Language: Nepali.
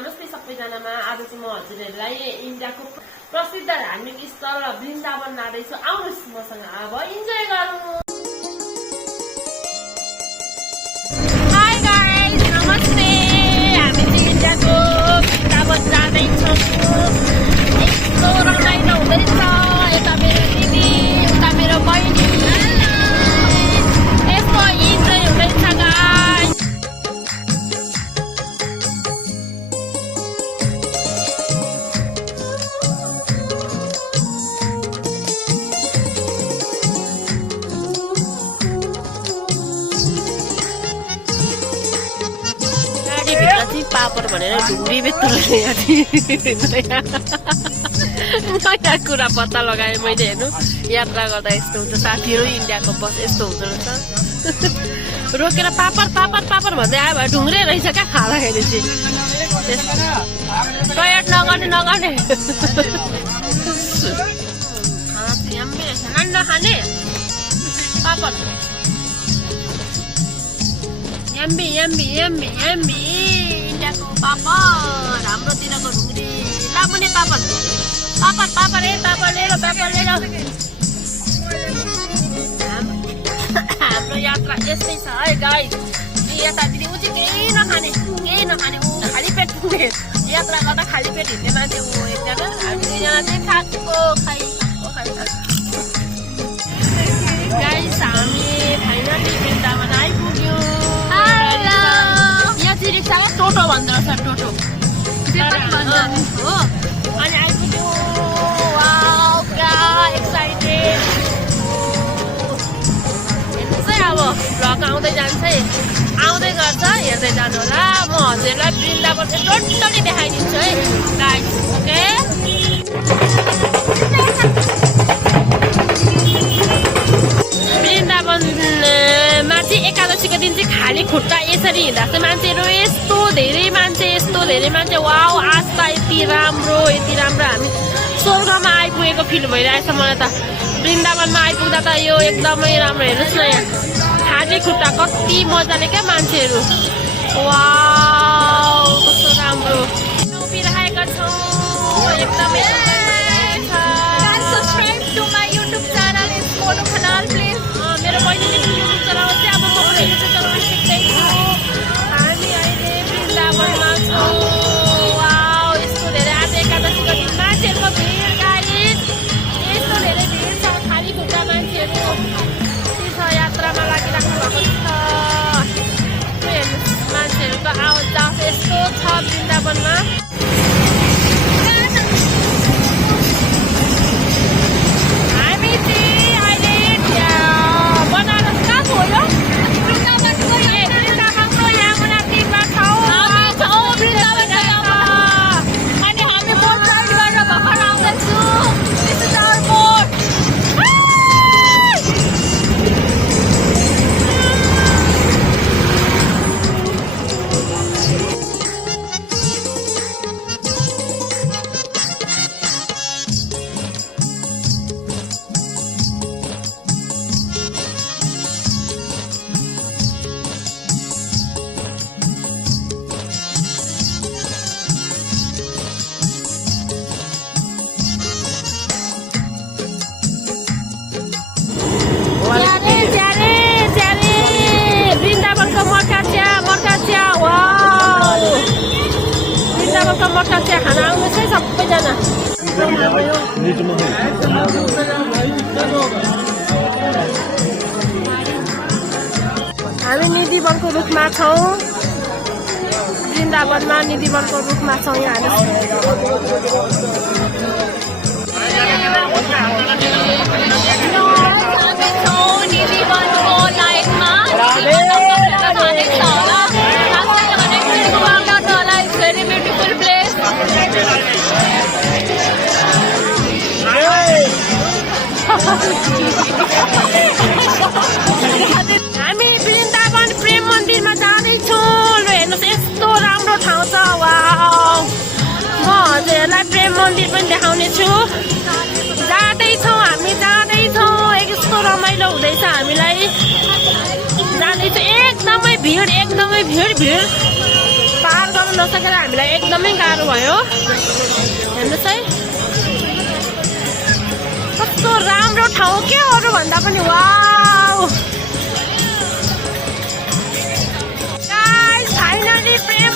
नमस्ते सबैजनामा। आज चाहिँ म हजुरहरूलाई इन्डियाको प्रसिद्ध धार्मिक स्थल वृन्दावन लाँदैछु। आउनुहोस् मसँग अब इन्जोय गरौँ। हाई गाइस, नमस्ते। हामी चाहिँ इन्डियाको वृन्दावन जाँदैछौँ। यस्तो रमाइलो हुँदैछ। यता मेरो दिदी, उता मेरो बहिनी। यस्तो इन्जोय हुँदैछ गाइस। पापड भनेर ढुङ्ग्री बेच्नु नयाँ कुरा पत्ता लगाएँ मैले। हेर्नु, यात्रा गर्दा यस्तो हुन्छ साथीहरू। इन्डियाको बस यस्तो हुँदो रहेछ। रोकेर पापड पापड पापड भन्दै आयो भने ढुङ्ग्रे रहेछ क्या खाँदाखेरि चाहिँ। टयट नगर्ने नगर्ने नखाने पापड यम्बी यम्बी यम्बी यम्बी। इन्डियाको पापड, हाम्रोतिरको ढुङ्ग्री लामुने पापड पापड पापड पापड लिएर पापड लिएर। हाम्रो यात्रा यस्तै छ है गाइस। यता दिदी ऊ चाहिँ केही नखाने ऊ खाली पेट पुग्ने। यात्रा गर्दा खाली पेट हिँड्ने मान्छे ऊ एकजना। हामी दुईजना चाहिँ खाएको खाइ गाइस। हामी फाइनली वृन्दावन आइपुग्यौँ। टोटो भन्दो रहेछ, टोटो हो। अनि आइपुग्यो। वाउ, पुरा एक्साइटेड। हेर्नुहोस् है, अब भ्लग आउँदै जान्छ है, आउँदै गर्छ, हेर्दै जानु होला। म हजुरलाई वृन्दावन टोटली देखाइदिन्छु है गाइस। ओके, वृन्दावनमा चाहिँ एकादशीको दिन चाहिँ खाली खुट्टा यसरी हिँड्दा चाहिँ मान्छेहरू यस्तो धेरै मान्छे। वाउ, आस्था यति राम्रो। हामी स्वर्गमा आइपुगेको फिल भइरहेछ मलाई त। वृन्दावनमा आइपुग्दा त यो एकदमै राम्रो। हेर्नुहोस् न, यहाँ खाली खुट्टा कति मजाले क्या मान्छेहरू। वाउ, कस्तो राम्रो उभिरहेका छौँ। एकदमै मेरो बहिनीले युट्युब चलाउँछ, अब म पनि युट्युब चलाउन सिक्दैछु। हामी अहिले वृन्दावनमा छौँ। वाउ, यस्तो धेरै आज एकादशीको दिन मान्छेहरूको भिड गाइस। यस्तो धेरै भिड छ, खाली खुट्टा मान्छेहरू तीर्थयात्रामा लागिराख्नु भएको छ। हेर्नुहोस्, मान्छेहरूको आवाज जाओस् यस्तो छ वृन्दावनमा। मक्का चिया खाना आउनुहोस् है सबैजना। हामी निधिवनको रुखमा छौँ। वृन्दावनमा निधिवनको रुखमा छौँ यहाँ। हामी वृन्दावन प्रेम मन्दिरमा जाँदैछौँ। हेर्नुहोस्, यस्तो राम्रो ठाउँ छ। वाउ, म हजुरहरूलाई प्रेम मन्दिर पनि देखाउने छु। जाँदैछौँ, हामी जाँदैछौँ। यस्तो रमाइलो हुँदैछ हामीलाई। जाँदैछौँ, एकदमै भिड पार गर्नु नसकेर हामीलाई एकदमै गाह्रो भयो। हेर्नुहोस् है कस्तो राम्रो ठाउँ के अरू भन्दा पनि। वाउ गाइस फाइनली प्रेम